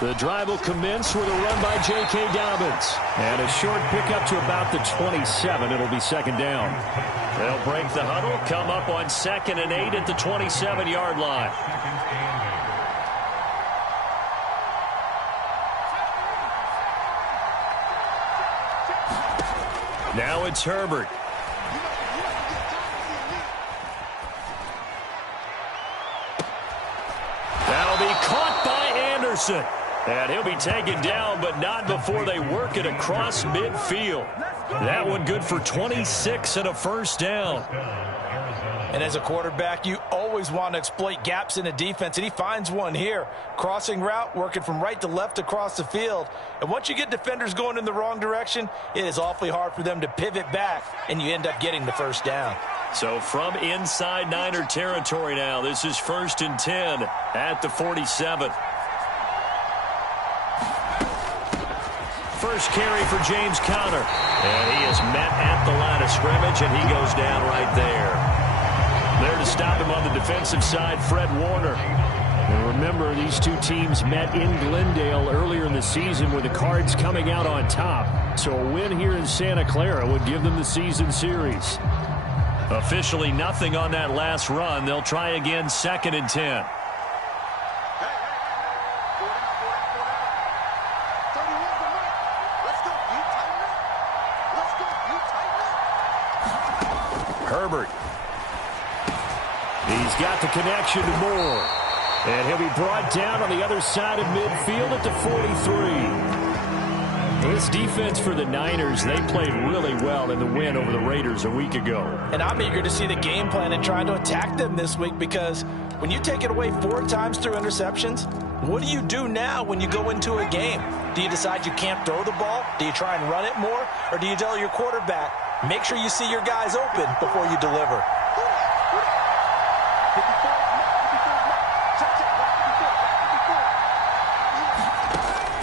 The drive will commence with a run by J.K. Dobbins. And a short pickup to about the 27. It'll be second down. They'll break the huddle, come up on 2nd and 8 at the 27-yard line. Now it's Herbert. That'll be caught by Anderson. And he'll be taken down, but not before they work it across midfield. That one good for 26 and a first down. And as a quarterback, you always want to exploit gaps in a defense, and he finds one here. Crossing route, working from right to left across the field. And once you get defenders going in the wrong direction, it is awfully hard for them to pivot back, and you end up getting the first down. So from inside Niner territory now, this is 1st and 10 at the 47. First carry for James Conner. And he is met at the line of scrimmage, and he goes down right there. There to stop him on the defensive side, Fred Warner. And remember, these two teams met in Glendale earlier in the season with the Cards coming out on top. So a win here in Santa Clara would give them the season series. Officially nothing on that last run. They'll try again 2nd and 10. Herbert. He's got the connection to Moore. And he'll be brought down on the other side of midfield at the 43. This defense for the Niners, they played really well in the win over the Raiders a week ago. And I'm eager to see the game plan and trying to attack them this week, because when you take it away 4 times through interceptions, what do you do now when you go into a game? Do you decide you can't throw the ball? Do you try and run it more? Or do you tell your quarterback, make sure you see your guys open before you deliver?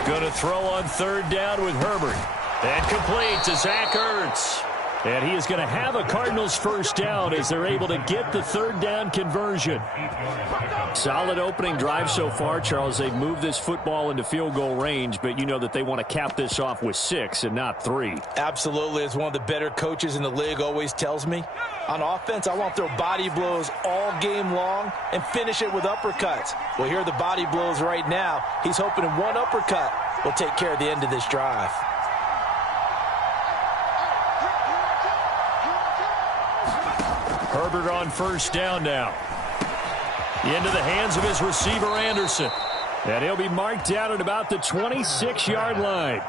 Going to throw on 3rd down with Herbert. And complete to Zach Ertz. And he is going to have a Cardinals first down as they're able to get the 3rd down conversion. Solid opening drive so far, Charles. They've moved this football into field goal range, but you know that they want to cap this off with 6 and not 3. Absolutely. As one of the better coaches in the league always tells me, on offense, I want to throw body blows all game long and finish it with uppercuts. Well, here are the body blows right now. He's hoping in one uppercut will take care of the end of this drive. Herbert on first down now. Into the hands of his receiver, Anderson. And he'll be marked down at about the 26-yard line.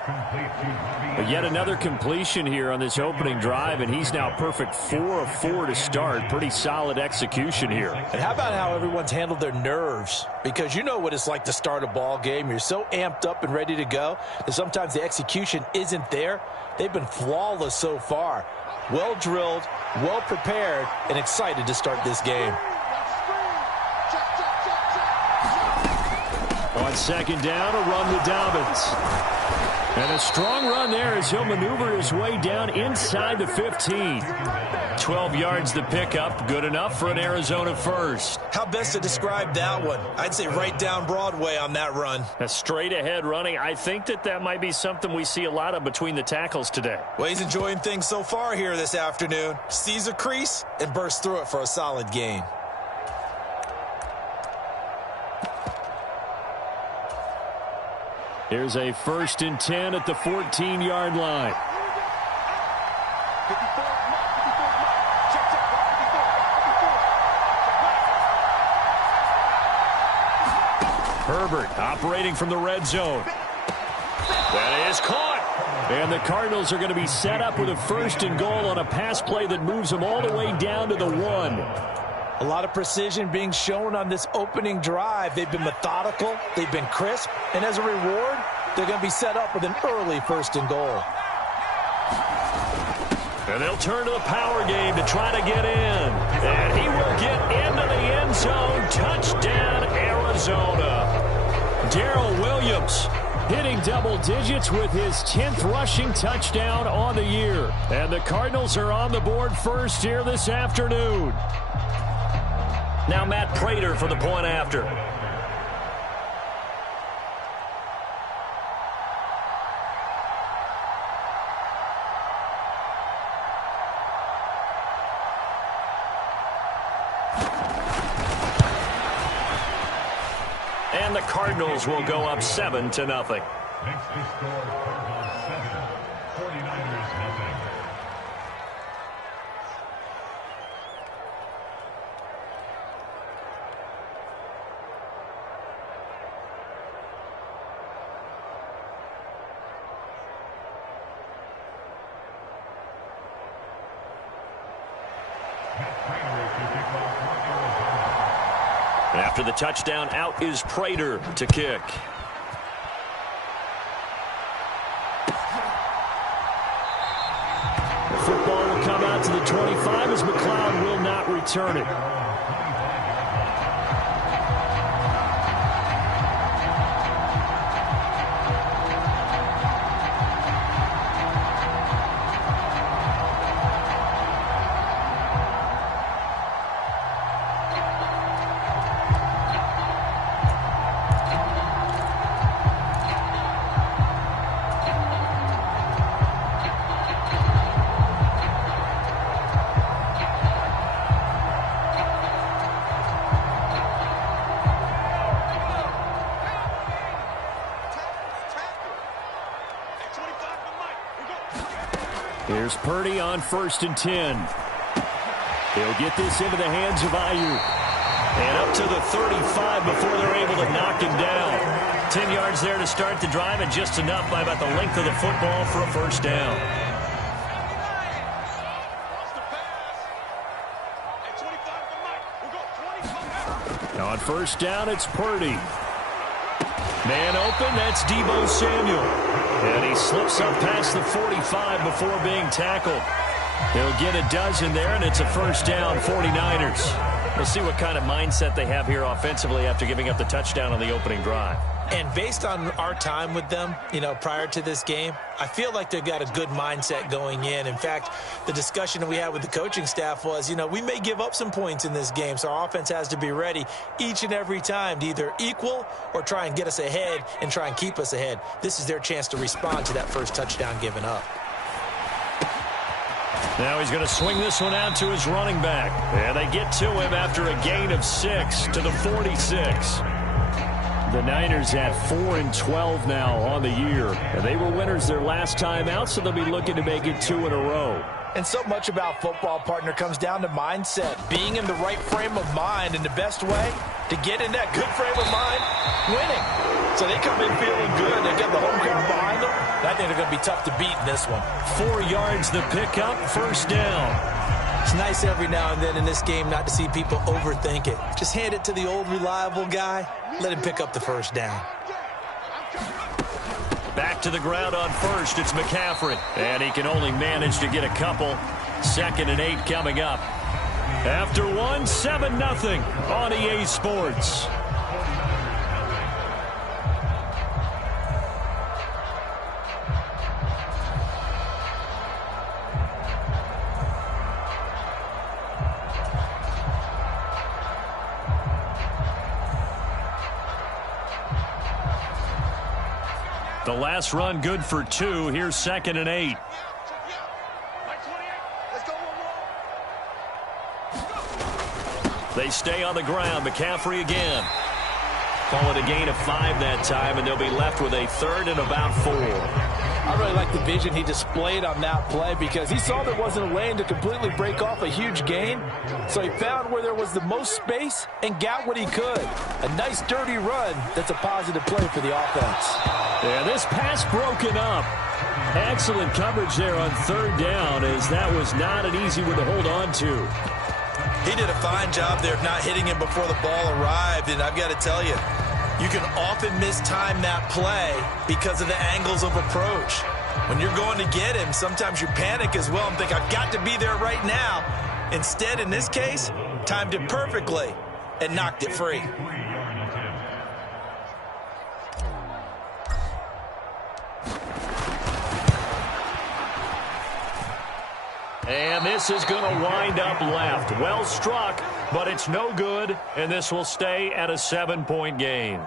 But yet another completion here on this opening drive, and he's now perfect 4 of 4 to start. Pretty solid execution here. And how about how everyone's handled their nerves? Because you know what it's like to start a ball game. You're so amped up and ready to go that sometimes the execution isn't there. They've been flawless so far. Well drilled, well prepared, and excited to start this game. On 2nd down, a run with Dobbins. And a strong run there as he'll maneuver his way down inside the 15. 12 yards the pickup, good enough for an Arizona first. How best to describe that one? I'd say right down Broadway on that run. A straight ahead running. I think that might be something we see a lot of between the tackles today. Well, he's enjoying things so far here this afternoon. Sees a crease and bursts through it for a solid gain. Here's a 1st and 10 at the 14-yard line. Herbert operating from the red zone. That is caught. And the Cardinals are going to be set up with a 1st and goal on a pass play that moves them all the way down to the 1. A lot of precision being shown on this opening drive. They've been methodical, they've been crisp, and as a reward, they're going to be set up with an early 1st and goal. And they'll turn to the power game to try to get in. And he will get into the end zone. Touchdown, Arizona. Darrell Williams hitting double digits with his 10th rushing touchdown on the year. And the Cardinals are on the board first here this afternoon. Now Matt Prater for the point after. the Cardinals will go up 7-0. Next to score, Cardinals 7, 49ers 0. After the touchdown, out is Prater to kick. The football will come out to the 25 as McLeod will not return it. Here's Purdy on 1st and 10. He'll get this into the hands of Ayuk. And up to the 35 before they're able to knock him down. 10 yards there to start the drive, and just enough by about the length of the football for a first down. Now on 1st down, it's Purdy. Man open, that's Deebo Samuel. And he slips up past the 45 before being tackled. He'll get a dozen there, and it's a first down, 49ers. We'll see what kind of mindset they have here offensively after giving up the touchdown on the opening drive. And based on our time with them, prior to this game, I feel like they've got a good mindset going in. In fact, the discussion that we had with the coaching staff was, we may give up some points in this game, so our offense has to be ready each and every time to either equal or try and get us ahead and try and keep us ahead. This is their chance to respond to that first touchdown given up. Now he's going to swing this one out to his running back. And they get to him after a gain of 6 to the 46. The Niners at 4-12 now on the year. And they were winners their last time out, so they'll be looking to make it 2 in a row. And so much about football, partner, comes down to mindset. Being in the right frame of mind, and the best way to get in that good frame of mind, winning. So they come in feeling good. They get the home crowd behind them. I think they're going to be tough to beat in this one. 4 yards the pickup, first down. It's nice every now and then in this game not to see people overthink it. Just hand it to the old reliable guy. Let him pick up the first down. Back to the ground on 1st. It's McCaffrey. And he can only manage to get a couple. 2nd and 8 coming up. After 1, 7-0 on EA Sports. The last run good for 2. Here's 2nd and 8. They stay on the ground. McCaffrey again. Call it a gain of 5 that time, and they'll be left with a 3rd and about 4. I really like the vision he displayed on that play because he saw there wasn't a lane to completely break off a huge gain. So he found where there was the most space and got what he could. A nice dirty run that's a positive play for the offense. Yeah, this pass broken up. Excellent coverage there on 3rd down, as that was not an easy one to hold on to. He did a fine job there of not hitting him before the ball arrived, and I've got to tell you, you can often mistime that play because of the angles of approach. When you're going to get him, sometimes you panic as well and think, I've got to be there right now. Instead, in this case, timed it perfectly and knocked it free. And this is going to wind up left. Well struck, but it's no good, and this will stay at a 7-point game.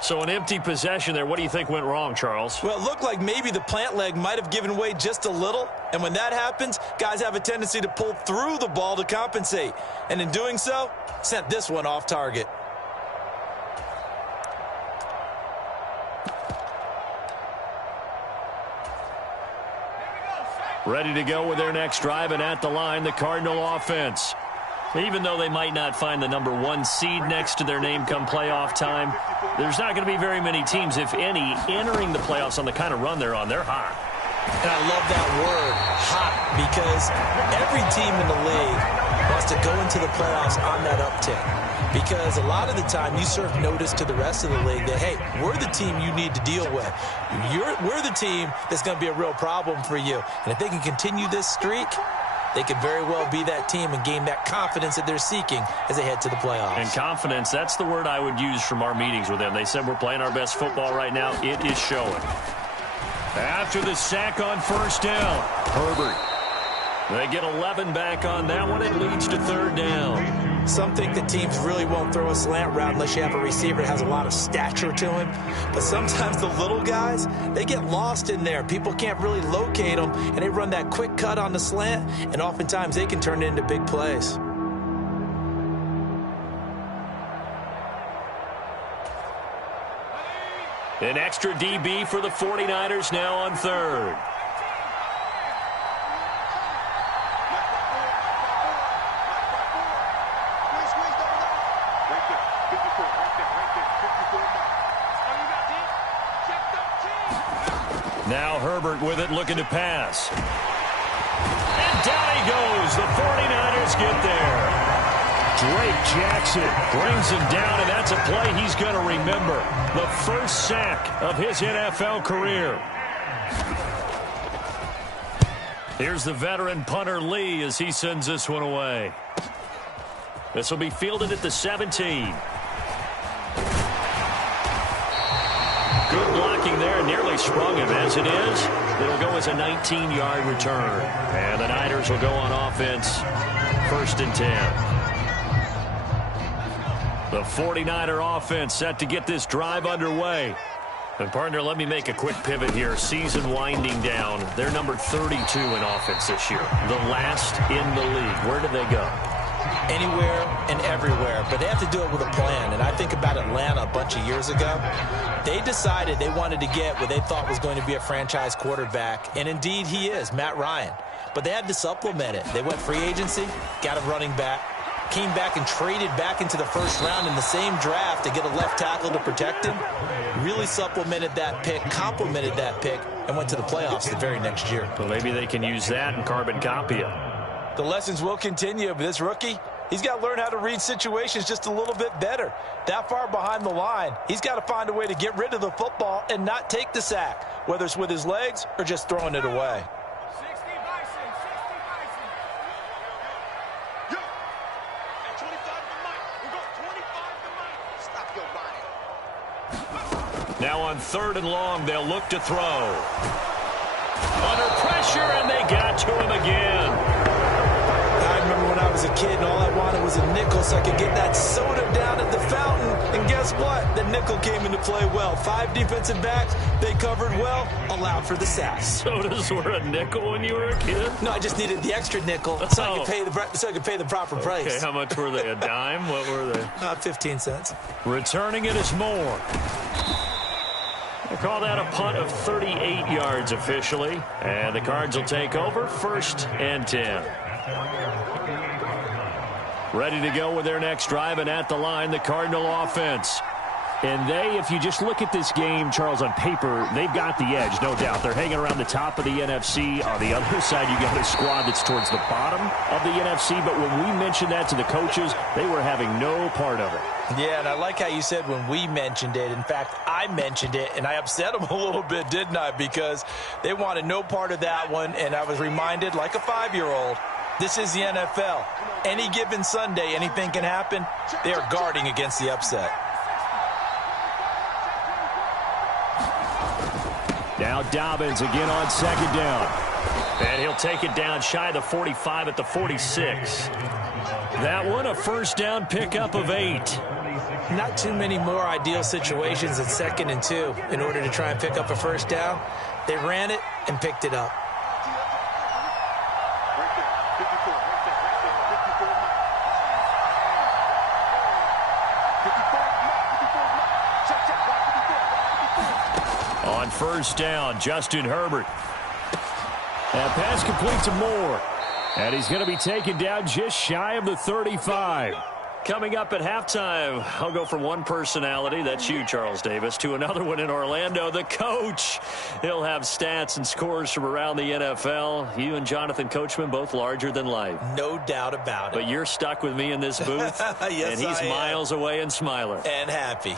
So an empty possession there. What do you think went wrong, Charles? Well, it looked like maybe the plant leg might have given way just a little, and when that happens, guys have a tendency to pull through the ball to compensate, and in doing so, sent this one off target. Ready to go with their next drive, and at the line, the Cardinal offense. Even though they might not find the number 1 seed next to their name come playoff time, there's not going to be very many teams, if any, entering the playoffs on the kind of run they're on. They're hot. And I love that word, hot, because every team in the league wants to go into the playoffs on that uptick. Because a lot of the time you serve notice to the rest of the league that, hey, we're the team you need to deal with. We're the team that's going to be a real problem for you. And if they can continue this streak, they could very well be that team and gain that confidence that they're seeking as they head to the playoffs. And confidence, that's the word I would use from our meetings with them. They said we're playing our best football right now. It is showing. After the sack on first down, Herbert. They get 11 back on that one. It leads to third down. Some think that teams really won't throw a slant route unless you have a receiver that has a lot of stature to him. But sometimes the little guys, they get lost in there. People can't really locate them, and they run that quick cut on the slant, and oftentimes they can turn it into big plays. An extra DB for the 49ers now on third. Now Herbert with it, looking to pass. And down he goes. The 49ers get there. Drake Jackson brings him down, and that's a play he's going to remember. The first sack of his NFL career. Here's the veteran punter Lee as he sends this one away. This will be fielded at the 17. Good blocking there, nearly sprung him. As it is, it'll go as a 19-yard return. And the Niners will go on offense, 1st and 10. The 49er offense set to get this drive underway. And, partner, let me make a quick pivot here. Season winding down. They're number 32 in offense this year. The last in the league. Where do they go? Anywhere and everywhere, but they have to do it with a plan. And I think about Atlanta a bunch of years ago. They decided they wanted to get what they thought was going to be a franchise quarterback, and indeed he is, Matt Ryan. But they had to supplement it. They went free agency, got a running back, came back and traded back into the first round in the same draft to get a left tackle to protect him. Really supplemented that pick, complemented that pick, and went to the playoffs the very next year. Well, maybe they can use that and carbon copy it. The lessons will continue, but this rookie, he's got to learn how to read situations just a little bit better. That far behind the line, he's got to find a way to get rid of the football and not take the sack, whether it's with his legs or just throwing it away. Now on 3rd and long, they'll look to throw. Under pressure, and they got to him again. I remember when I was a kid and all I wanted was a nickel so I could get that soda down at the fountain. And guess what? The nickel came into play well. 5 defensive backs, they covered well, allowed for the sack. Sodas were a nickel when you were a kid? No, I just needed the extra nickel so I could pay the proper price. Okay, how much were they? A dime? What were they? 15 cents. Returning it is Moore. We'll call that a punt of 38 yards officially. And the Cards will take over, 1st and 10. Ready to go with their next drive, and at the line, the Cardinal offense. And they, if you just look at this game, Charles, on paper, they've got the edge, no doubt. They're hanging around the top of the NFC. On the other side, you got a squad that's towards the bottom of the NFC. But when we mentioned that to the coaches, they were having no part of it. Yeah, and I like how you said when we mentioned it. In fact, I mentioned it, and I upset them a little bit, didn't I? Because they wanted no part of that one, and I was reminded, like a 5-year-old, this is the NFL. Any given Sunday, anything can happen. They are guarding against the upset. Now Dobbins again on 2nd down. And he'll take it down shy of the 45 at the 46. That one, a 1st down pickup of 8. Not too many more ideal situations at 2nd and 2 in order to try and pick up a 1st down. They ran it and picked it up. On 1st down, Justin Herbert. That pass complete to Moore. And he's going to be taken down just shy of the 35. Coming up at halftime, I'll go from one personality, that's you, Charles Davis, to another one in Orlando, the coach. He'll have stats and scores from around the NFL. You and Jonathan Coachman, both larger than life. No doubt about it. But you're stuck with me in this booth, yes, and he's miles away and smiling. And happy.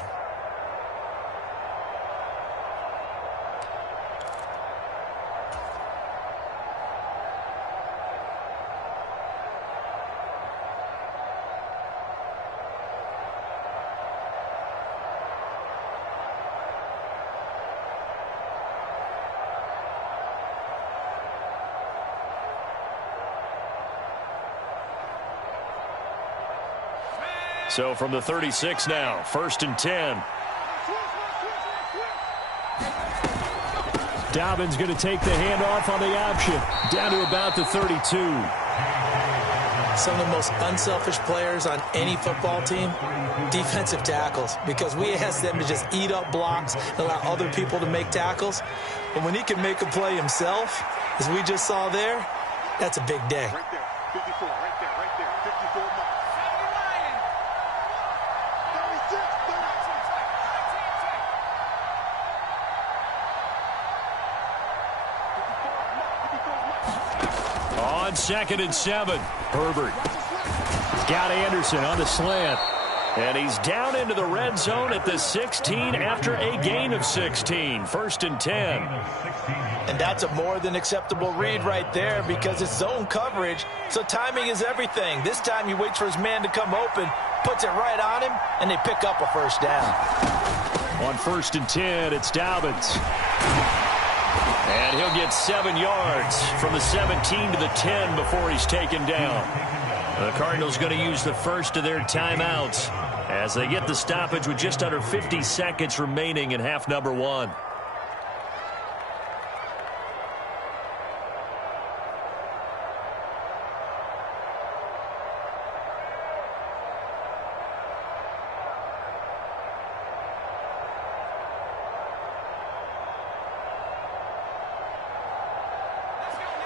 So from the 36 now, 1st and 10. Dobbins going to take the handoff on the option. Down to about the 32. Some of the most unselfish players on any football team, defensive tackles, because we ask them to just eat up blocks and allow other people to make tackles. But when he can make a play himself, as we just saw there, that's a big day. Right there, 54, right there, 54 mark. On 2nd and 7, Herbert. Got Anderson on the slant. And he's down into the red zone at the 16 after a gain of 16. 1st and 10. And that's a more than acceptable read right there because it's zone coverage, so timing is everything. This time he waits for his man to come open, puts it right on him, and they pick up a first down. On 1st and 10, it's Dobbins. And he'll get 7 yards from the 17 to the 10 before he's taken down. The Cardinals going to use the first of their timeouts as they get the stoppage with just under 50 seconds remaining in half number 1.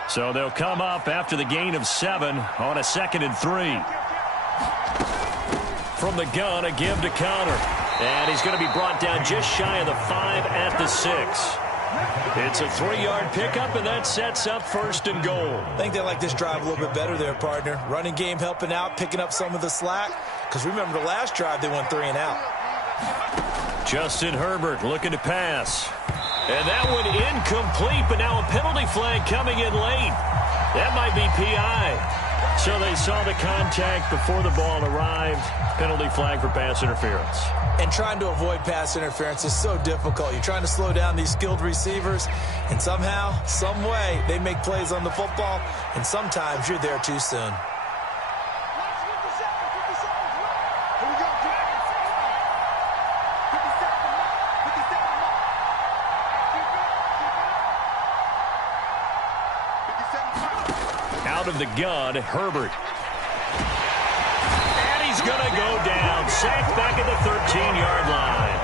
So they'll come up after the gain of 7 on a 2nd and 3. From the gun, a give to Connor. And he's going to be brought down just shy of the 5 at the 6. It's a 3-yard pickup, and that sets up 1st and goal. I think they like this drive a little bit better there, partner. Running game helping out, picking up some of the slack. Because remember the last drive, they went 3 and out. Justin Herbert looking to pass. And that one incomplete, but now a penalty flag coming in late. That might be PI. So they saw the contact before the ball arrived. Penalty flag for pass interference. And trying to avoid pass interference is so difficult. You're trying to slow down these skilled receivers, and somehow, some way, they make plays on the football, and sometimes you're there too soon. Out of the gun, Herbert. And he's going to go down. Sacked back at the 13-yard line.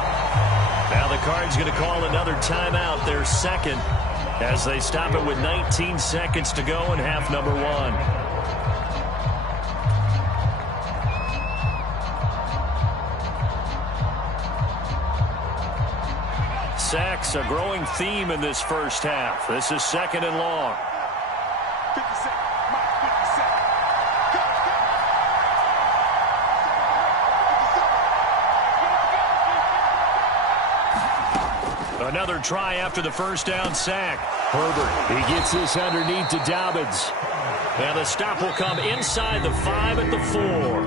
Now the Cards going to call another timeout, their second, as they stop it with 19 seconds to go in half number 1. Sacks, a growing theme in this first half. This is 2nd and long. Another try after the first down sack. Herbert, he gets this underneath to Dobbins. And the stop will come inside the 5 at the 4.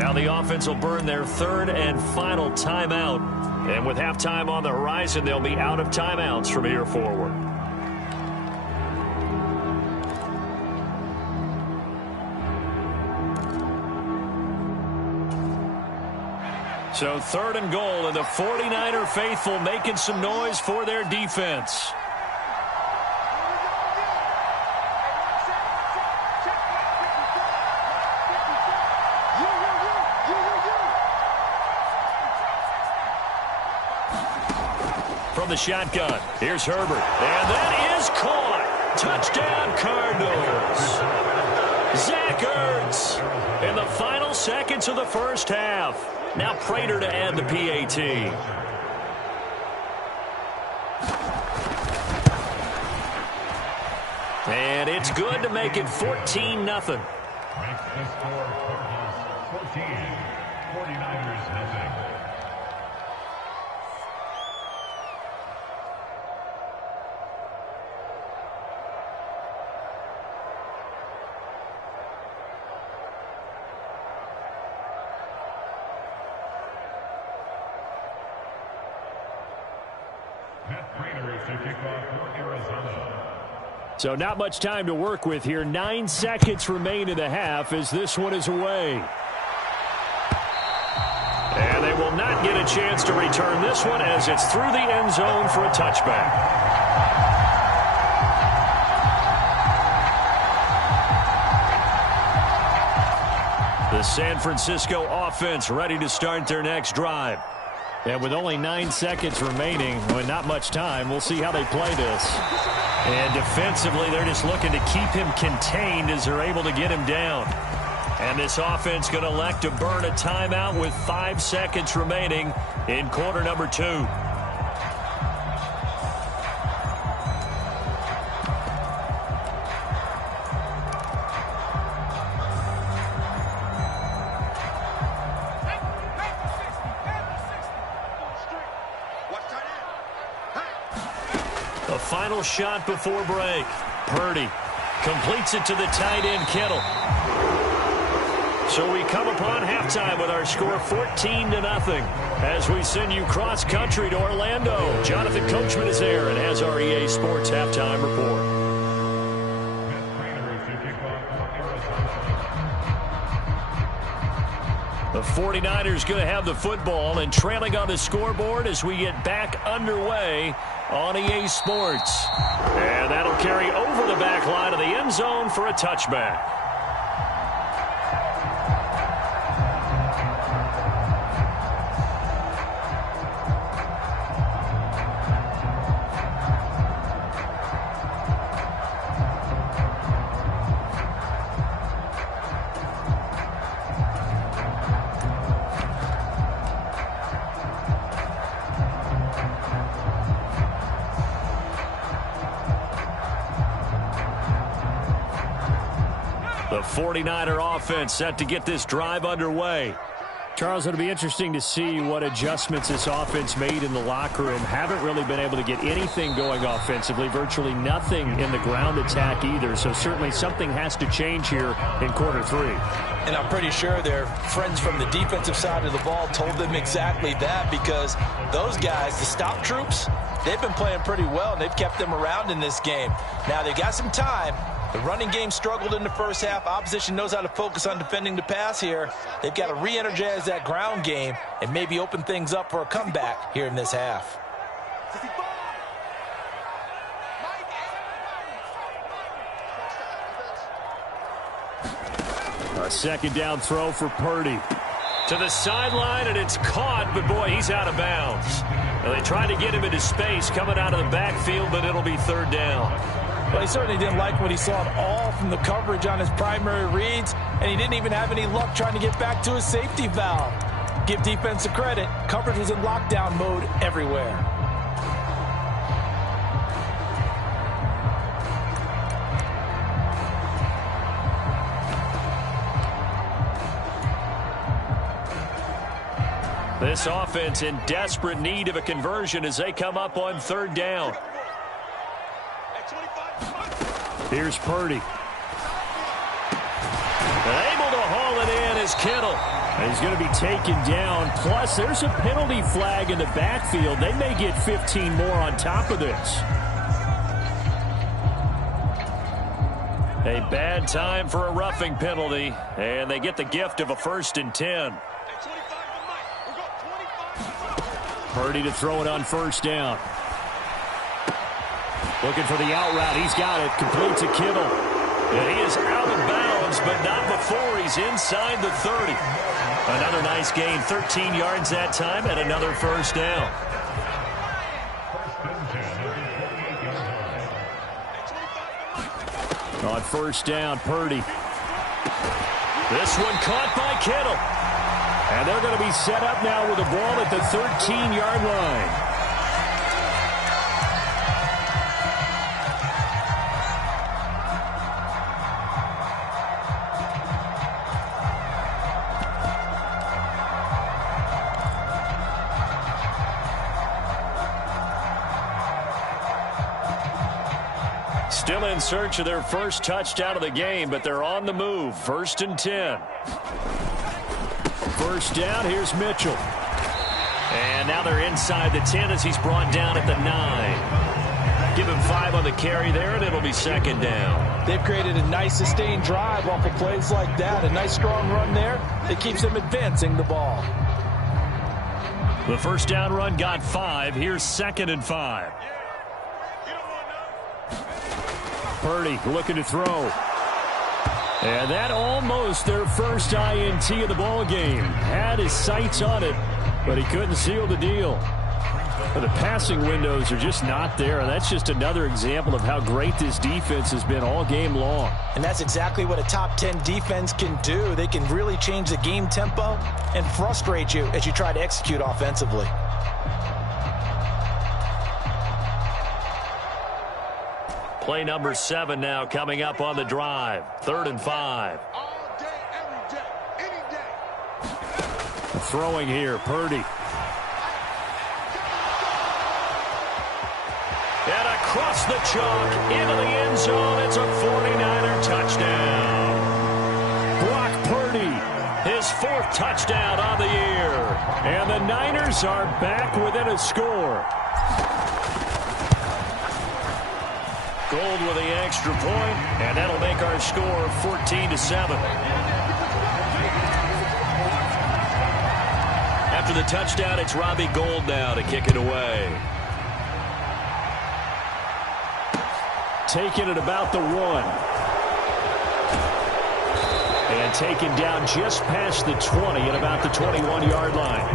Now the offense will burn their 3rd and final timeout. And with halftime on the horizon, they'll be out of timeouts from here forward. So 3rd and goal, and the 49er faithful making some noise for their defense. From the shotgun, here's Herbert. And that is caught. 2 Touchdown, Cardinals. Zach Ertz in the final seconds of the first half. Now Prater to add the PAT. And it's good to make it 14-0. Makes the score Cardinals 14, 49ers nothing. So not much time to work with here. 9 seconds remain in the half as this one is away. And they will not get a chance to return this one as it's through the end zone for a touchback. The San Francisco offense ready to start their next drive. And with only 9 seconds remaining, with not much time, we'll see how they play this. And defensively, they're just looking to keep him contained as they're able to get him down. And this offense going to elect to burn a timeout with 5 seconds remaining in quarter number 2. Final shot before break. Purdy completes it to the tight end, Kittle. So we come upon halftime with our score 14-0 as we send you cross country to Orlando. Jonathan Coachman is there and has our EA Sports halftime report. The 49ers going to have the football and trailing on the scoreboard as we get back underway on EA Sports. And that'll carry over the back line of the end zone for a touchback. The 49er offense set to get this drive underway. Charles, it'll be interesting to see what adjustments this offense made in the locker room. Haven't really been able to get anything going offensively, virtually nothing in the ground attack either. So certainly something has to change here in quarter 3. And I'm pretty sure their friends from the defensive side of the ball told them exactly that, because those guys, the stop troops, they've been playing pretty well, and they've kept them around in this game. Now, they've got some time. The running game struggled in the first half. Opposition knows how to focus on defending the pass here. They've got to re-energize that ground game and maybe open things up for a comeback here in this half. A second down throw for Purdy. To the sideline, and it's caught, but boy, he's out of bounds. Now, they tried to get him into space coming out of the backfield, but it'll be third down. Well, he certainly didn't like what he saw at all from the coverage on his primary reads, and he didn't even have any luck trying to get back to his safety valve. Give defense a credit. Coverage was in lockdown mode everywhere. This offense in desperate need of a conversion as they come up on third down. Here's Purdy. Able to haul it in as Kittle. And he's going to be taken down. Plus, there's a penalty flag in the backfield. They may get 15 more on top of this. A bad time for a roughing penalty. And they get the gift of a 1st and 10. Purdy to throw it on first down. Looking for the out route. He's got it. Complete to Kittle. And he is out of bounds, but not before he's inside the 30. Another nice gain. 13 yards that time and another first down. On first down, Purdy. This one caught by Kittle. And they're going to be set up now with the ball at the 13-yard line. Still in search of their first touchdown of the game, but they're on the move. 1st and 10. First down, here's Mitchell. And now they're inside the 10 as he's brought down at the 9. Give him 5 on the carry there, and it'll be 2nd down. They've created a nice sustained drive off of plays like that. A nice strong run there that keeps them advancing the ball. The first down run got 5. Here's 2nd and 5. Purdy looking to throw. And that almost their first INT of the ball game. Had his sights on it, but he couldn't seal the deal. But the passing windows are just not there. That's just another example of how great this defense has been all game long. And that's exactly what a top 10 defense can do. They can really change the game tempo and frustrate you as you try to execute offensively. Play number 7 now coming up on the drive. 3rd and 5. All day, every day, any day. Throwing here, Purdy. And across the chalk, into the end zone. It's a 49er touchdown. Brock Purdy, his 4th touchdown on the year. And the Niners are back within a score. Gold with the extra point, and that'll make our score 14-7. After the touchdown, it's Robbie Gould now to kick it away. Taking it about the 1. And taken down just past the 20 at about the 21-yard line.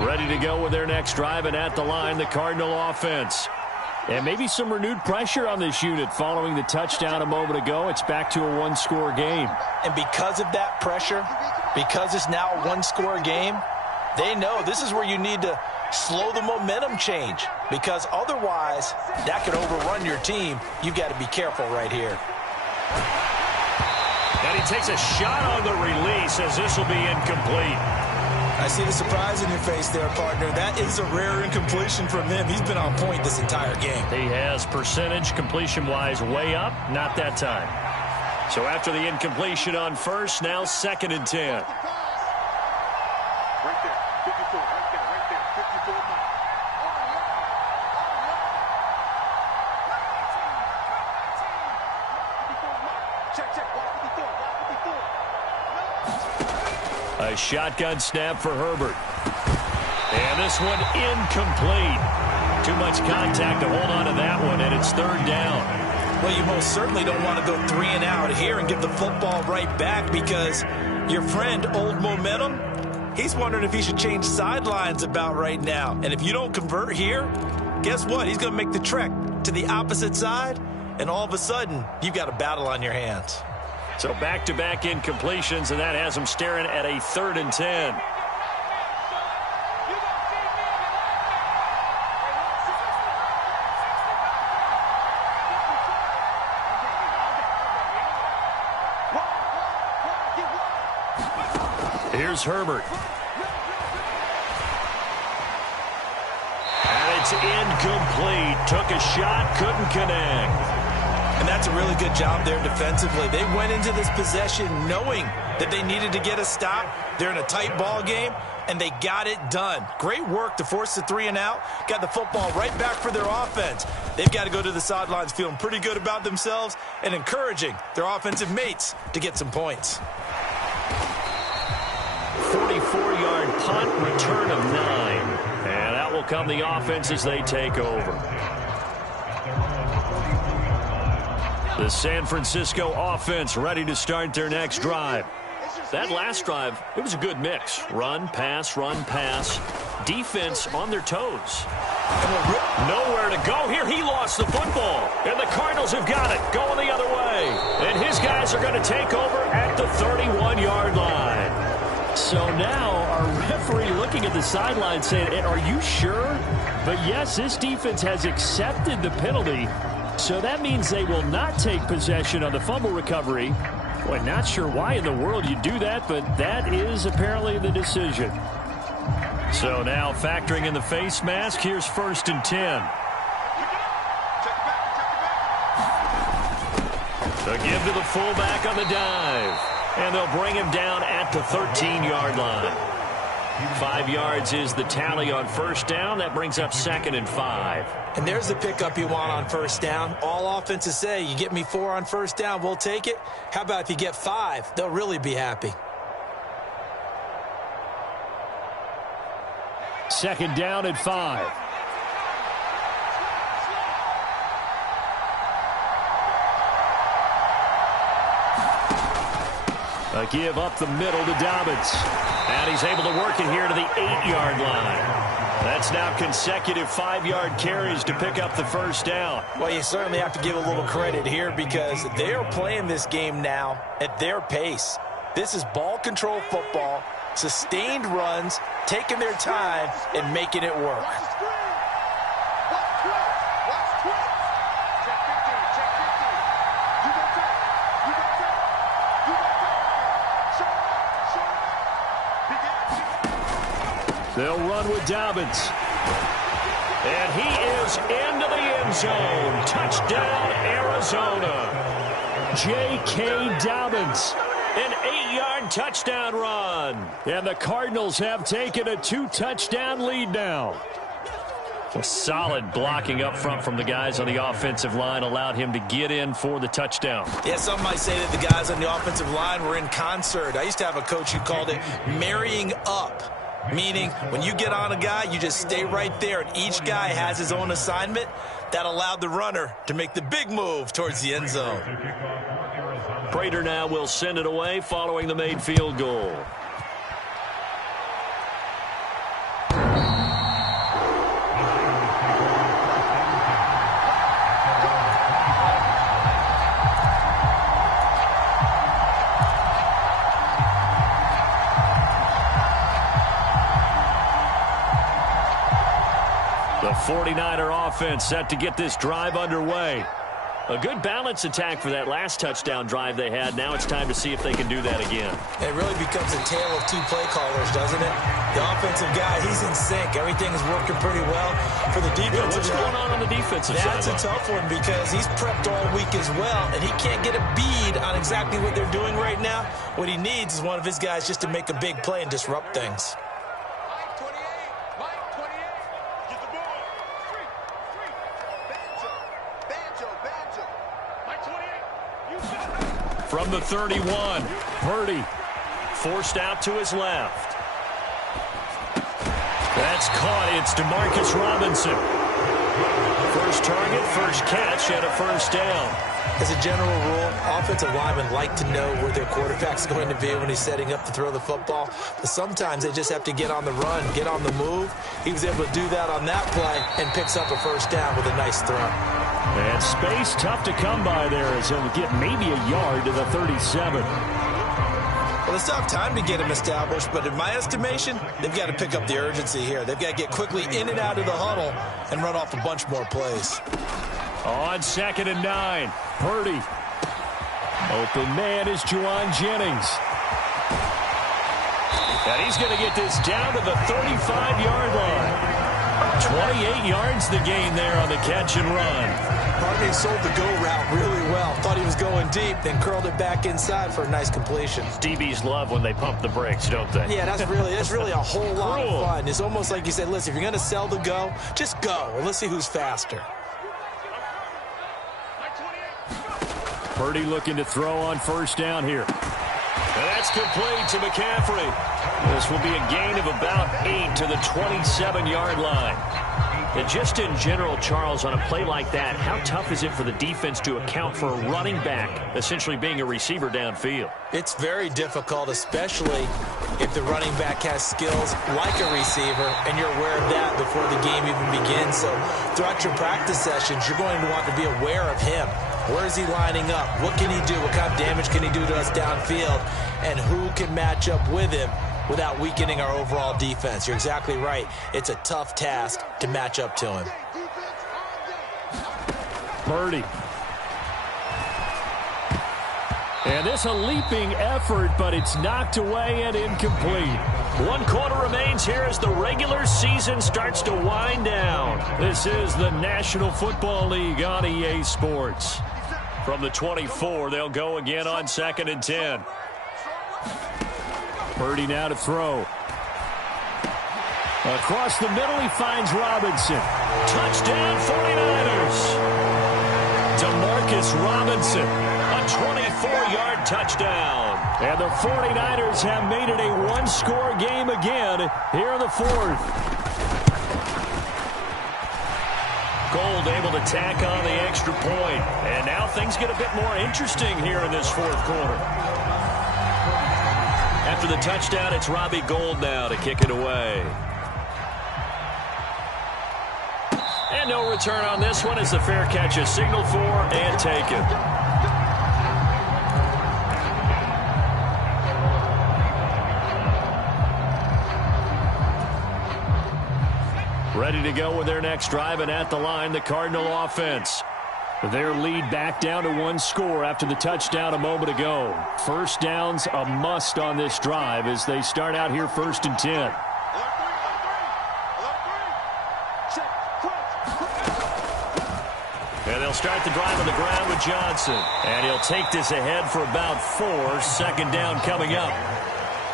Ready to go with their next drive, and at the line, the Cardinal offense. And maybe some renewed pressure on this unit following the touchdown a moment ago. It's back to a 1-score game. And because of that pressure, because it's now a 1-score game, they know this is where you need to slow the momentum change, because otherwise that could overrun your team. You've got to be careful right here. And he takes a shot on the release as this will be incomplete. I see the surprise in your face there, partner. That is a rare incompletion from him. He's been on point this entire game. He has percentage completion-wise way up, not that time. So after the incompletion on first, now 2nd and 10. Right there, 54, right there, 54 miles. Check, watch 54, watch 54. A shotgun snap for Herbert. And this one incomplete. Too much contact to hold on to that one, and it's 3rd down. Well, you most certainly don't want to go 3 and out here and give the football right back, because your friend, Old Momentum, he's wondering if he should change sidelines about right now. And if you don't convert here, guess what? He's going to make the trek to the opposite side, and all of a sudden, you've got a battle on your hands. So back-to-back incompletions, and that has them staring at a 3rd and 10. Here's Herbert. And it's incomplete. Took a shot, couldn't connect. And that's a really good job there defensively. They went into this possession knowing that they needed to get a stop. They're in a tight ball game, and they got it done. Great work to force the 3 and out. Got the football right back for their offense. They've got to go to the sidelines feeling pretty good about themselves and encouraging their offensive mates to get some points. 44-yard punt, return of 9. And that will come the offense as they take over. The San Francisco offense ready to start their next drive. That last drive, it was a good mix. Run, pass, defense on their toes. Nowhere to go here. He lost the football. And the Cardinals have got it, going the other way. And his guys are going to take over at the 31-yard line. So now our referee looking at the sideline saying, are you sure? But yes, this defense has accepted the penalty. So that means they will not take possession on the fumble recovery. Boy, not sure why in the world you do that, but that is apparently the decision. So now factoring in the face mask, here's 1st and 10. The give to the fullback on the dive. And they'll bring him down at the 13-yard line. 5 yards is the tally on 1st down. That brings up 2nd and 5. And there's the pickup you want on 1st down. All offenses say, you get me 4 on 1st down, we'll take it. How about if you get 5? They'll really be happy. 2nd down at 5. A give up the middle to Dobbins. And he's able to work it here to the 8-yard line. That's now consecutive 5-yard carries to pick up the 1st down. Well, you certainly have to give a little credit here because they are playing this game now at their pace. This is ball control football, sustained runs, taking their time, and making it work. They'll run with Dobbins. And he is into the end zone. Touchdown, Arizona. J.K. Dobbins. An 8-yard touchdown run. And the Cardinals have taken a 2-touchdown lead now. A solid blocking up front from the guys on the offensive line allowed him to get in for the touchdown. Yeah, some might say that the guys on the offensive line were in concert. I used to have a coach who called it marrying up. Meaning, when you get on a guy, you just stay right there, and each guy has his own assignment. That allowed the runner to make the big move towards the end zone. Prater now will send it away following the made field goal. The 49er offense set to get this drive underway. A good balance attack for that last touchdown drive they had. Now it's time to see if they can do that again. It really becomes a tale of 2 play callers, doesn't it? The offensive guy, he's in sync. Everything is working pretty well. For the defensive what's going on the defensive side? That's a tough one because he's prepped all week as well, and he can't get a bead on exactly what they're doing right now. What he needs is one of his guys just to make a big play and disrupt things. From the 31, Purdy forced out to his left. That's caught. It's DeMarcus Robinson. First target, first catch, and a 1st down. As a general rule, offensive linemen like to know where their quarterback's going to be when he's setting up to throw the football. But sometimes they just have to get on the run, get on the move. He was able to do that on that play and picks up a 1st down with a nice throw. And space tough to come by there as he'll get maybe a yard to the 37. Well, they still have time to get him established, but in my estimation, they've got to pick up the urgency here. They've got to get quickly in and out of the huddle and run off a bunch more plays. On 2nd and 9, Purdy. Open man is Juwan Jennings. And he's going to get this down to the 35-yard line. 28 yards the gain there on the catch and run. Purdy sold the go route really well. Thought he was going deep, then curled it back inside for a nice completion. DBs love when they pump the brakes, don't they? Yeah, that's really a whole lot of fun. It's almost like you said, listen, if you're going to sell the go, just go, and let's see who's faster. Purdy looking to throw on 1st down here. And that's complete to McCaffrey. This will be a gain of about 8 to the 27-yard line. And just in general, Charles, on a play like that, how tough is it for the defense to account for a running back essentially being a receiver downfield? It's very difficult, especially if the running back has skills like a receiver, and you're aware of that before the game even begins. So throughout your practice sessions, you're going to want to be aware of him. Where is he lining up? What can he do? What kind of damage can he do to us downfield? And who can match up with him without weakening our overall defense? You're exactly right. It's a tough task to match up to him. Purdy. And this a leaping effort, but it's knocked away and incomplete. 1 quarter remains here as the regular season starts to wind down. This is the National Football League on EA Sports. From the 24, they'll go again on 2nd and 10. Purdy now to throw. Across the middle, he finds Robinson. Touchdown, 49ers. Demarcus Robinson, a 24-yard touchdown. And the 49ers have made it a one-score game again here in the 4th. Gold able to tack on the extra point. And now things get a bit more interesting here in this 4th quarter. After the touchdown, it's Robbie Gould now to kick it away. And no return on this one as the fair catch is signaled for and taken. Ready to go with their next drive, and at the line, the Cardinal offense. Their lead back down to 1 score after the touchdown a moment ago. First down's a must on this drive as they start out here 1st and 10. And they'll start the drive on the ground with Johnson. And he'll take this ahead for about 4. 2nd down coming up.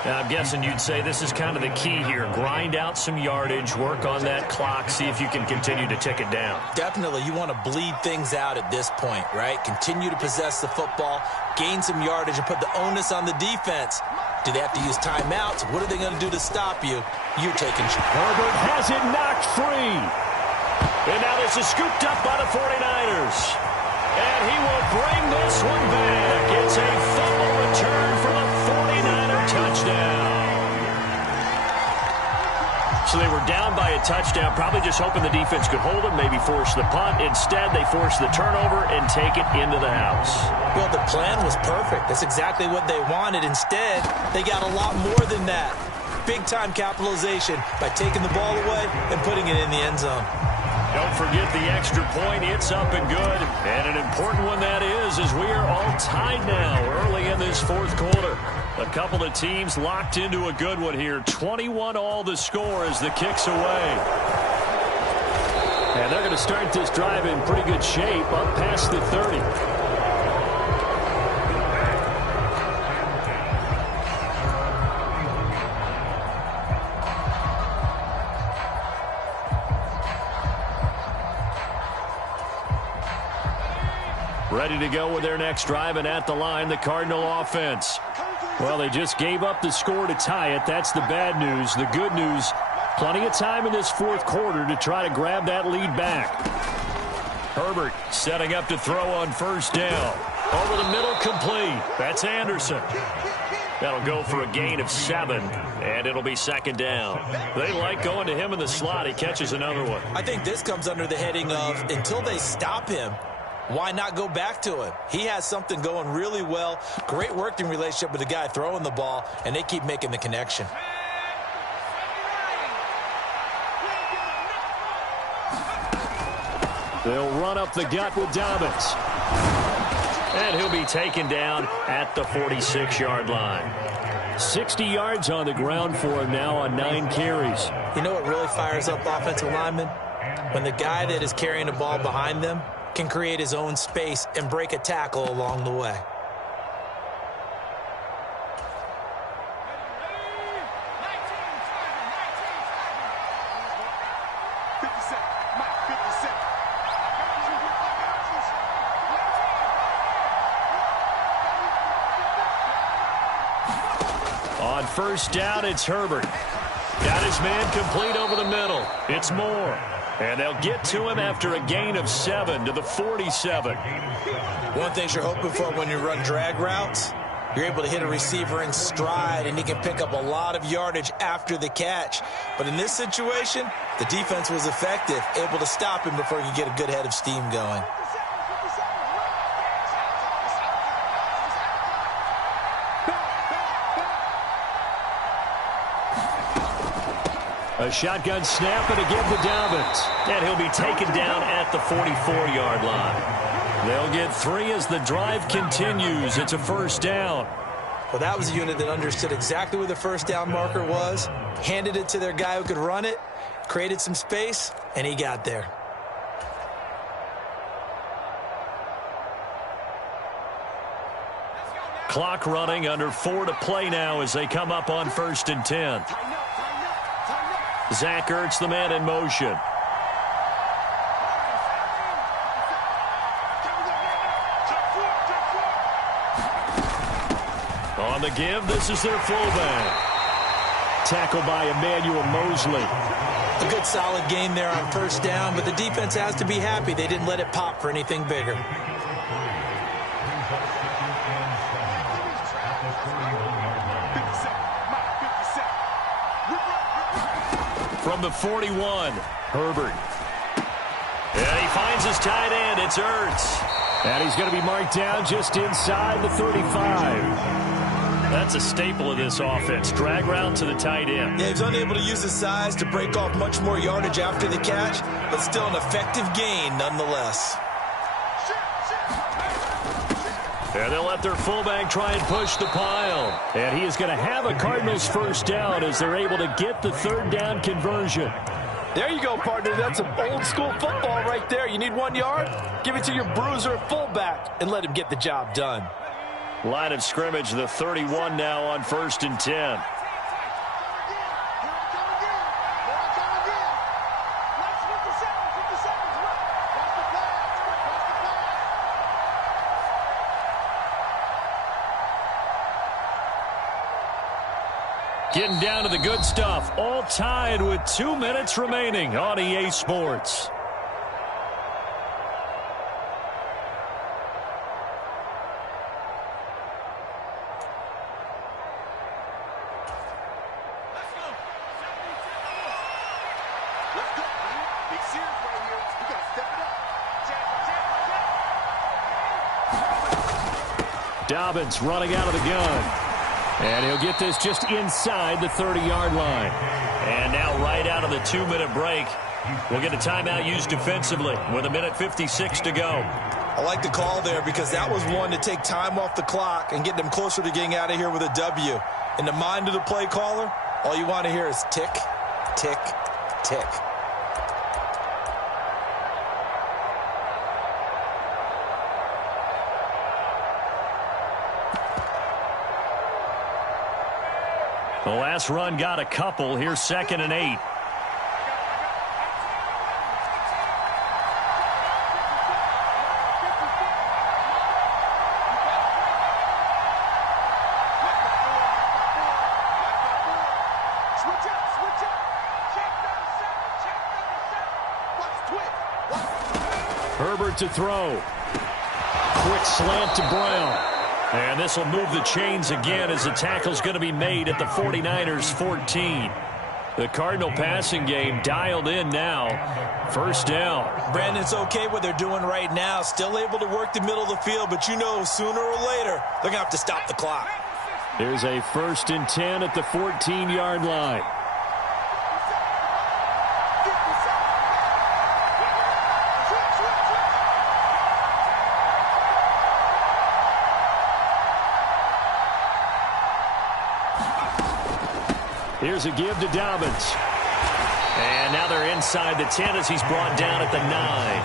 Now, I'm guessing you'd say this is kind of the key here. Grind out some yardage, work on that clock, see if you can continue to tick it down. Definitely, you want to bleed things out at this point, right? Continue to possess the football, gain some yardage, and put the onus on the defense. Do they have to use timeouts? What are they going to do to stop you? You're taking... Herbert has it knocked free. And now this is scooped up by the 49ers. And he will bring this one back. It's a fumble return for the 49er touchdown. So they were down by a touchdown, probably just hoping the defense could hold them, maybe force the punt. Instead, they force the turnover and take it into the house. Well, the plan was perfect. That's exactly what they wanted. Instead, they got a lot more than that. Big-time capitalization by taking the ball away and putting it in the end zone. Don't forget the extra point. It's up and good. And an important one that is, as we are all tied now early in this 4th quarter. A couple of teams locked into a good one here. 21 all the score as the kick's away. And they're going to start this drive in pretty good shape up past the 30. Ready to go with their next drive, and at the line, the Cardinal offense. Well, they just gave up the score to tie it. That's the bad news. The good news, plenty of time in this 4th quarter to try to grab that lead back. Herbert setting up to throw on 1st down. Over the middle, complete. That's Anderson. That'll go for a gain of 7, and it'll be 2nd down. They like going to him in the slot. He catches another one. I think this comes under the heading of until they stop him, why not go back to him? He has something going really well. Great working relationship with the guy throwing the ball, and they keep making the connection. They'll run up the gut with Dobbins. And he'll be taken down at the 46-yard line. 60 yards on the ground for him now on 9 carries. You know what really fires up offensive linemen? When the guy that is carrying the ball behind them can create his own space and break a tackle along the way. On 1st down, it's Herbert. Got his man complete over the middle. It's Moore. And they'll get to him after a gain of 7 to the 47. One thing you're hoping for when you run drag routes, you're able to hit a receiver in stride, and he can pick up a lot of yardage after the catch. But in this situation, the defense was effective, able to stop him before he could get a good head of steam going. A shotgun snap and again to Dobbins. And he'll be taken down at the 44-yard line. They'll get 3 as the drive continues. It's a first down. Well, that was a unit that understood exactly where the first down marker was, handed it to their guy who could run it, created some space, and he got there. Clock running, under 4 to play now as they come up on 1st and 10. Zach Ertz, the man in motion. On the give, this is their fullback. Tackled by Emmanuel Mosley. A good solid gain there on first down, but the defense has to be happy they didn't let it pop for anything bigger. From the 41, Herbert. And he finds his tight end. It's Ertz. And he's going to be marked down just inside the 35. That's a staple of this offense. Drag route to the tight end. Yeah, he's unable to use his size to break off much more yardage after the catch, but still an effective gain nonetheless. And they'll let their fullback try and push the pile. And he is going to have a Cardinals first down as they're able to get the third down conversion. There you go, partner. That's some old-school football right there. You need 1 yard? Give it to your bruiser fullback and let him get the job done. Line of scrimmage, the 31 now on 1st and 10. Getting down to the good stuff. All tied with 2 minutes remaining on EA Sports. Dobbins running out of the gun. And he'll get this just inside the 30-yard line. And now right out of the 2-minute break, we'll get a timeout used defensively with 1:56 to go. I like the call there because that was one to take time off the clock and get them closer to getting out of here with a W. In the mind of the play caller, all you want to hear is tick, tick, tick. The last run got a couple. Here's 2nd and 8. Herbert to throw. Quick slant to Brown. And this will move the chains again as the tackle's going to be made at the 49ers 14. The Cardinal passing game dialed in now. First down. Brandon, it's okay what they're doing right now. Still able to work the middle of the field, but you know sooner or later they're going to have to stop the clock. Here's a 1st and 10 at the 14-yard line. Here's a give to Dobbins. And now they're inside the 10 as he's brought down at the 9.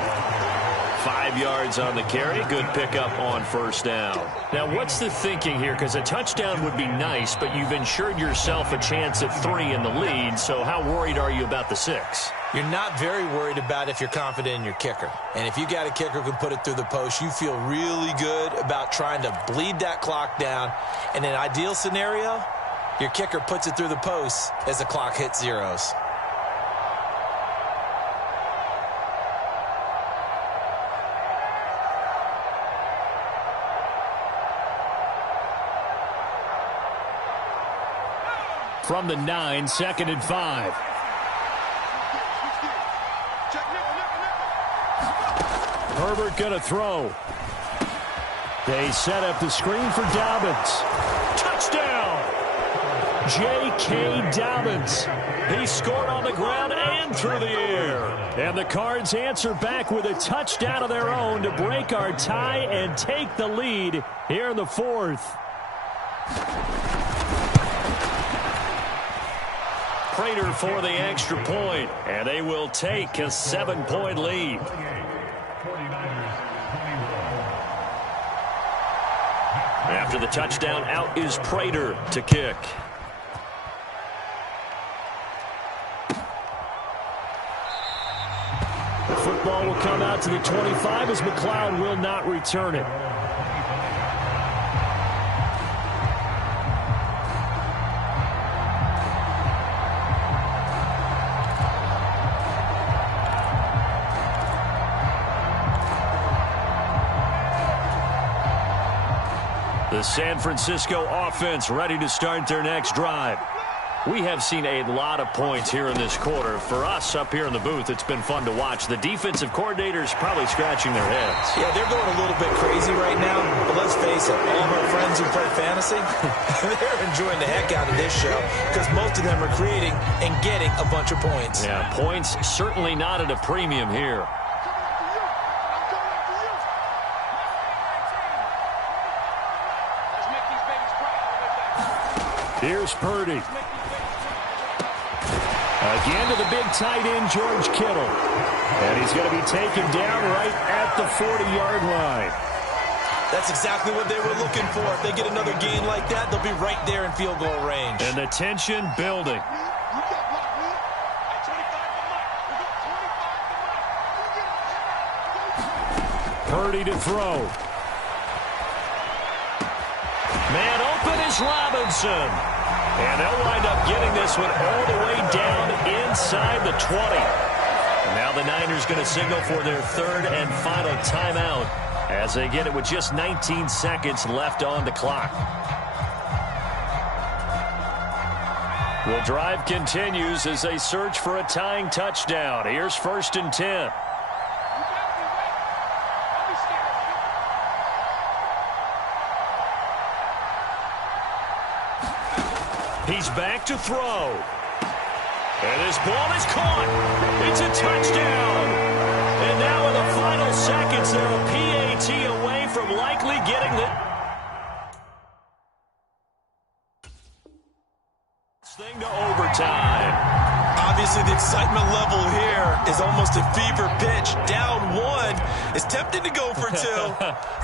5 yards on the carry. Good pickup on first down. Now, what's the thinking here? Because a touchdown would be nice, but you've ensured yourself a chance at 3 in the lead. So how worried are you about the 6? You're not very worried about if you're confident in your kicker. And if you got a kicker who can put it through the post, you feel really good about trying to bleed that clock down. In an ideal scenario, your kicker puts it through the post as the clock hits zeros. from the 9, 2nd and 5. Herbert going to throw. They set up the screen for Dobbins. Touchdown! J.K. Dobbins. He scored on the ground and through the air. And the Cards answer back with a touchdown of their own to break our tie and take the lead here in the 4th. Prater for the extra point, and they will take a 7-point lead. After the touchdown, out is Prater to kick. The football will come out to the 25 as McLeod will not return it. The San Francisco offense ready to start their next drive. We have seen a lot of points here in this quarter. For us up here in the booth, it's been fun to watch. The defensive coordinators probably scratching their heads. Yeah, they're going a little bit crazy right now. But let's face it, all of our friends who play fantasy, they're enjoying the heck out of this show because most of them are creating and getting a bunch of points. Yeah, points certainly not at a premium here. Here's Purdy. Again to the big tight end, George Kittle. And he's going to be taken down right at the 40-yard line. That's exactly what they were looking for. If they get another gain like that, they'll be right there in field goal range. And the tension building. Purdy to throw. Man open is Robinson. And they'll wind up getting this one all the way down inside the 20. And now the Niners going to signal for their 3rd and final timeout as they get it with just 19 seconds left on the clock. The drive continues as they search for a tying touchdown. Here's 1st and 10. He's back to throw. And this ball is caught. It's a touchdown. And now in the final seconds, they're a PAT away from likely getting the thing to overtime. Obviously, the excitement level here is almost a fever pitch. Down 1. It's tempting to go for 2.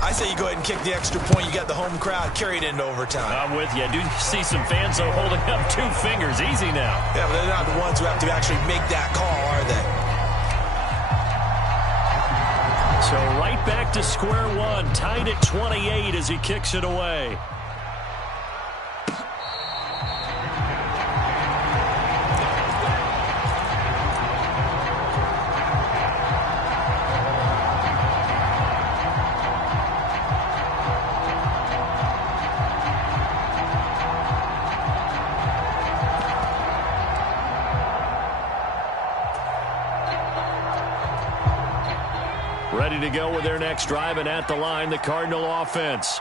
I say you go ahead and kick the extra point. You got the home crowd carried into overtime. I'm with you. I do see some fans though holding up 2 fingers. Easy now. Yeah, but they're not the ones who have to actually make that call, are they? So right back to square one. Tied at 28 as he kicks it away. Ready to go with their next drive, and at the line, the Cardinal offense.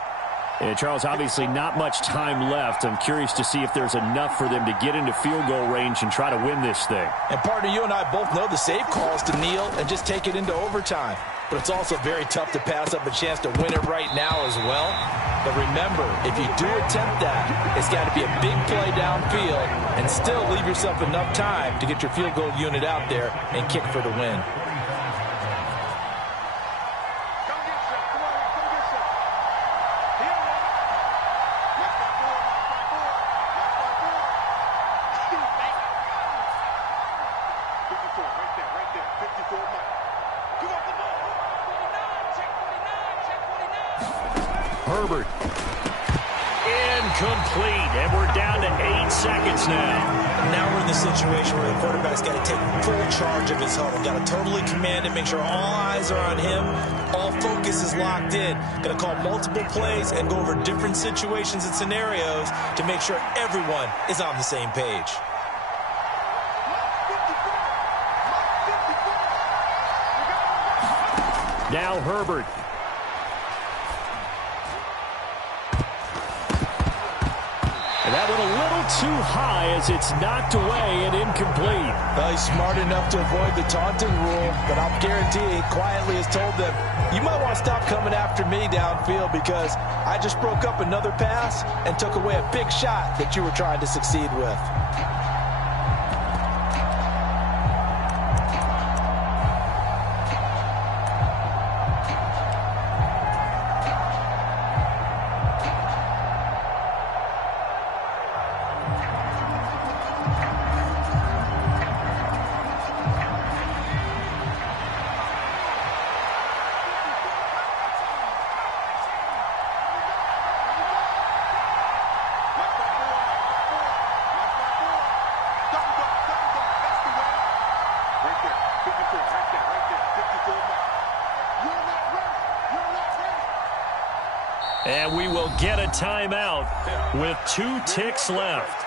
And Charles, obviously not much time left. I'm curious to see if there's enough for them to get into field goal range and try to win this thing. And partner, you and I both know the safe call is to kneel and just take it into overtime. But it's also very tough to pass up a chance to win it right now as well. But remember, if you do attempt that, it's got to be a big play downfield and still leave yourself enough time to get your field goal unit out there and kick for the win. Herbert incomplete, and we're down to 8 seconds now. Now we're in the situation where the quarterback's got to take full charge of his huddle. Got to totally command it, make sure all eyes are on him. All focus is locked in. Got to call multiple plays and go over different situations and scenarios to make sure everyone is on the same page. Now Herbert. And that went a little too high as it's knocked away and incomplete. Well, he's smart enough to avoid the taunting rule, but I'll guarantee he quietly has told them, you might want to stop coming after me downfield because I just broke up another pass and took away a big shot that you were trying to succeed with. And we will get a timeout with 2 ticks left.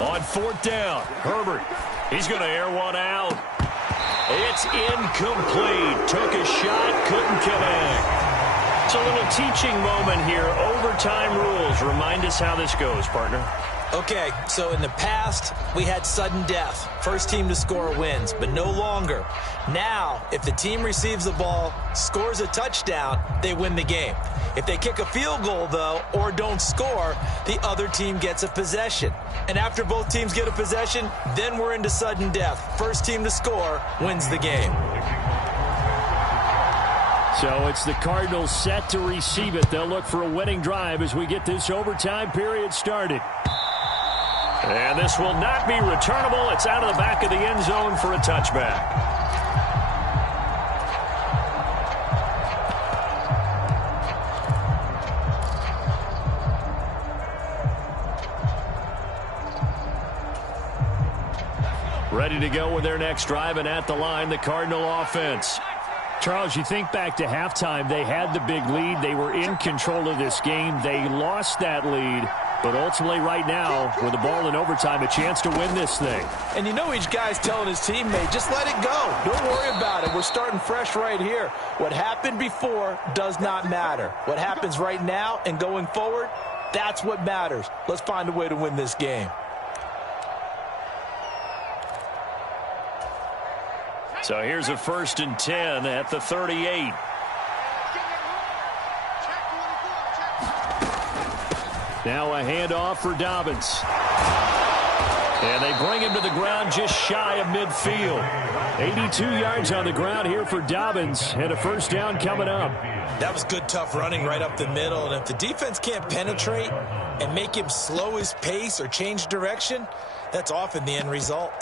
On 4th down, Herbert. He's going to air one out. It's incomplete. Took a shot, couldn't connect. It's a little teaching moment here. Overtime rules. Remind us how this goes, partner. Okay, so in the past, we had sudden death. First team to score wins, but no longer. Now, if the team receives the ball, scores a touchdown, they win the game. If they kick a field goal, though, or don't score, the other team gets a possession. And after both teams get a possession, then we're into sudden death. First team to score wins the game. So it's the Cardinals set to receive it. They'll look for a winning drive as we get this overtime period started. And this will not be returnable. It's out of the back of the end zone for a touchback. Ready to go with their next drive, and at the line, the Cardinal offense. Charles, you think back to halftime, they had the big lead. They were in control of this game. They lost that lead. But ultimately right now, with the ball in overtime, a chance to win this thing. And you know each guy's telling his teammate, just let it go. Don't worry about it. We're starting fresh right here. What happened before does not matter. What happens right now and going forward, that's what matters. Let's find a way to win this game. So here's a 1st and 10 at the 38. Now a handoff for Dobbins. And they bring him to the ground just shy of midfield. 82 yards on the ground here for Dobbins, and a 1st down coming up. That was good, tough running right up the middle. And if the defense can't penetrate and make him slow his pace or change direction, that's often the end result.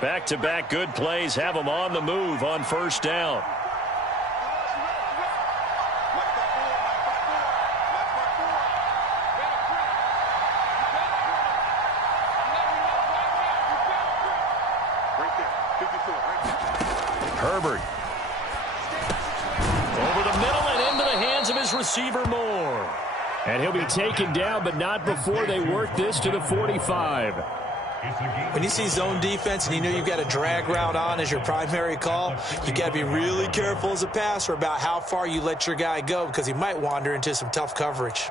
Back-to-back good plays have them on the move on 1st down. Herbert. Over the middle and into the hands of his receiver Moore. And he'll be taken down, but not before they work this to the 45. When you see zone defense and you know you've got a drag route on as your primary call, you got to be really careful as a passer about how far you let your guy go because he might wander into some tough coverage.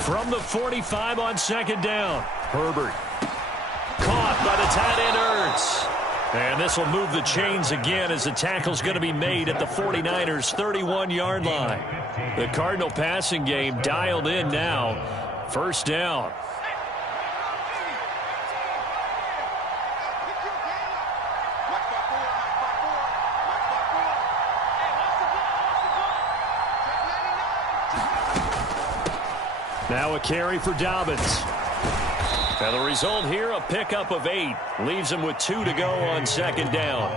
From the 45 on second down, Herbert. Caught by the tight end Ertz. And this will move the chains again as the tackle's going to be made at the 49ers' 31-yard line. The Cardinal passing game dialed in now. First down. Now a carry for Dobbins. And the result here, a pickup of 8. Leaves him with 2 to go on second down.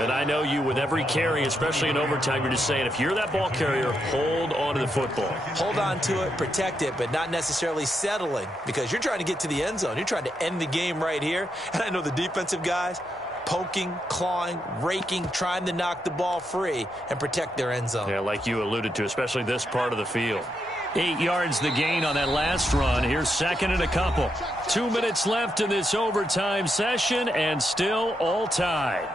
And I know you, with every carry, especially in overtime, you're just saying, if you're that ball carrier, hold on to the football. Hold on to it, protect it, but not necessarily settling because you're trying to get to the end zone. You're trying to end the game right here. And I know the defensive guys poking, clawing, raking, trying to knock the ball free and protect their end zone. Yeah, like you alluded to, especially this part of the field. 8 yards the gain on that last run. Here's second and a couple. 2 minutes left in this overtime session, and still all tied.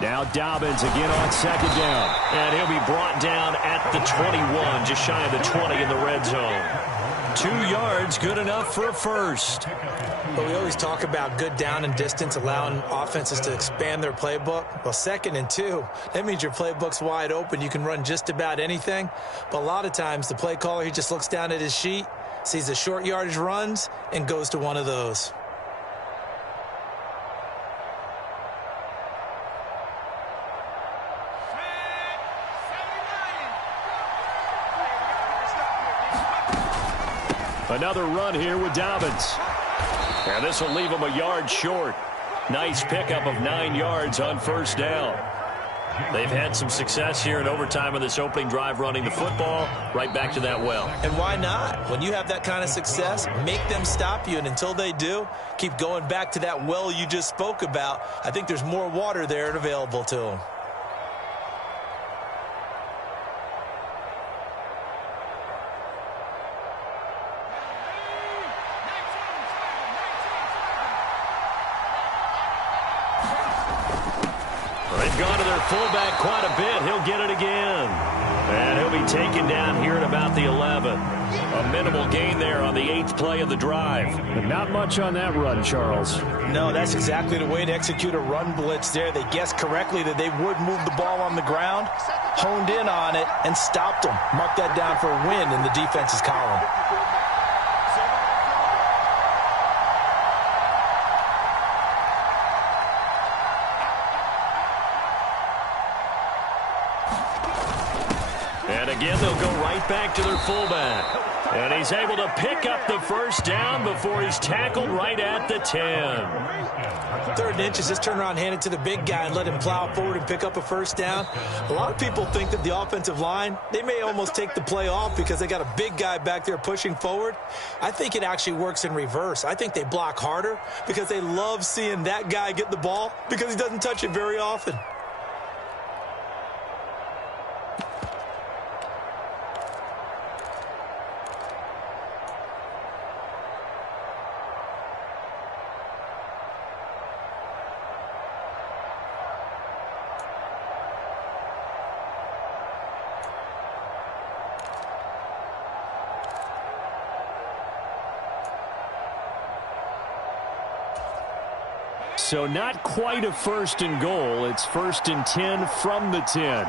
Now Dobbins again on second down. And he'll be brought down at the 21, just shy of the 20 in the red zone. 2 yards, good enough for a first. But we always talk about good down and distance, allowing offenses to expand their playbook. Well, 2nd and 2, that means your playbook's wide open. You can run just about anything. But a lot of times, the play caller, he just looks down at his sheet, sees the short yardage runs, and goes to one of those. Another run here with Dobbins. And this will leave him a yard short. Nice pickup of 9 yards on first down. They've had some success here in overtime on this opening drive running the football right back to that well. And why not? When you have that kind of success, make them stop you. And until they do, keep going back to that well you just spoke about. I think there's more water there and available to them. Gone to their fullback quite a bit. He'll get it again. And he'll be taken down here at about the 11. A minimal gain there on the 8th play of the drive. And not much on that run, Charles. No, that's exactly the way to execute a run blitz there. They guessed correctly that they would move the ball on the ground, honed in on it, and stopped them. Mark that down for a win in the defense's column. And again, they'll go right back to their fullback. And he's able to pick up the first down before he's tackled right at the 10. 3rd and inches, just turn around, hand it to the big guy, and let him plow forward and pick up a first down. A lot of people think that the offensive line, they may almost take the play off because they got a big guy back there pushing forward. I think it actually works in reverse. I think they block harder because they love seeing that guy get the ball because he doesn't touch it very often. So not quite a 1st and goal. It's 1st and 10 from the 10.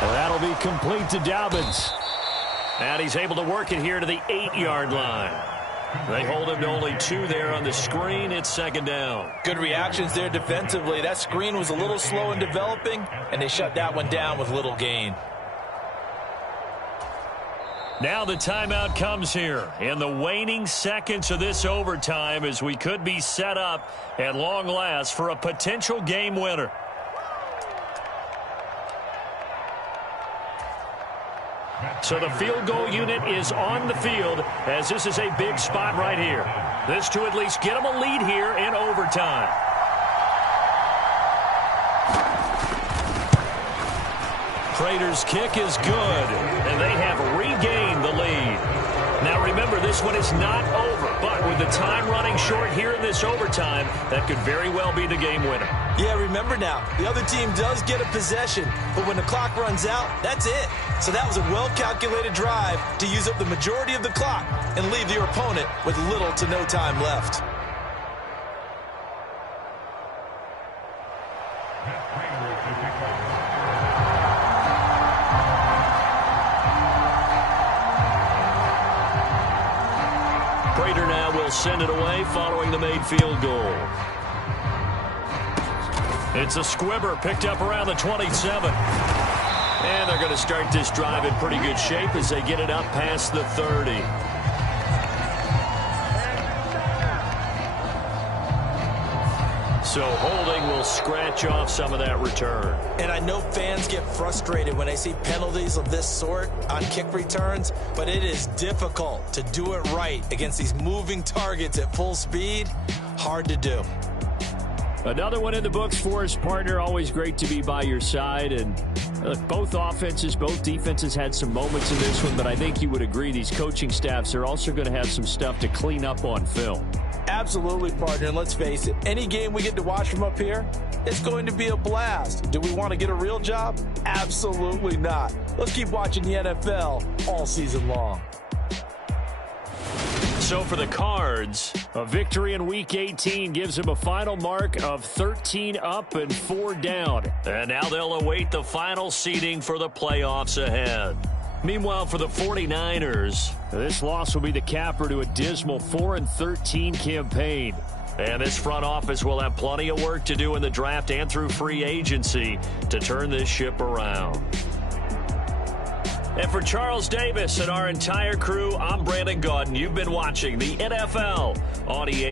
And that'll be complete to Dobbins. And he's able to work it here to the 8-yard line. They hold him to only 2 there on the screen. It's second down. Good reactions there defensively. That screen was a little slow in developing, and they shut that one down with little gain. Now the timeout comes here in the waning seconds of this overtime as we could be set up at long last for a potential game winner. So the field goal unit is on the field as this is a big spot right here. This to at least get them a lead here in overtime. Prater's kick is good, and they have regained the lead. Now remember, this one is not over, but with the time running short here in this overtime, that could very well be the game winner. Yeah, remember now, the other team does get a possession, but when the clock runs out, that's it. So that was a well-calculated drive to use up the majority of the clock and leave your opponent with little to no time left. Prater now will send it away following the made field goal. It's a squibber picked up around the 27. And they're going to start this drive in pretty good shape as they get it up past the 30. So holding will scratch off some of that return. And I know fans get frustrated when they see penalties of this sort on kick returns, but it is difficult to do it right against these moving targets at full speed. Hard to do. Another one in the books for his partner. Always great to be by your side. And both offenses, both defenses had some moments in this one, but I think you would agree these coaching staffs are also going to have some stuff to clean up on film. Absolutely, partner. And let's face it, any game we get to watch from up here, it's going to be a blast. Do we want to get a real job? Absolutely not. Let's keep watching the NFL all season long. So for the Cards, a victory in Week 18 gives them a final mark of 13 up and 4 down. And now they'll await the final seeding for the playoffs ahead. Meanwhile, for the 49ers, this loss will be the capper to a dismal 4-13 campaign. And this front office will have plenty of work to do in the draft and through free agency to turn this ship around. And for Charles Davis and our entire crew, I'm Brandon Gaudin. You've been watching the NFL on EA.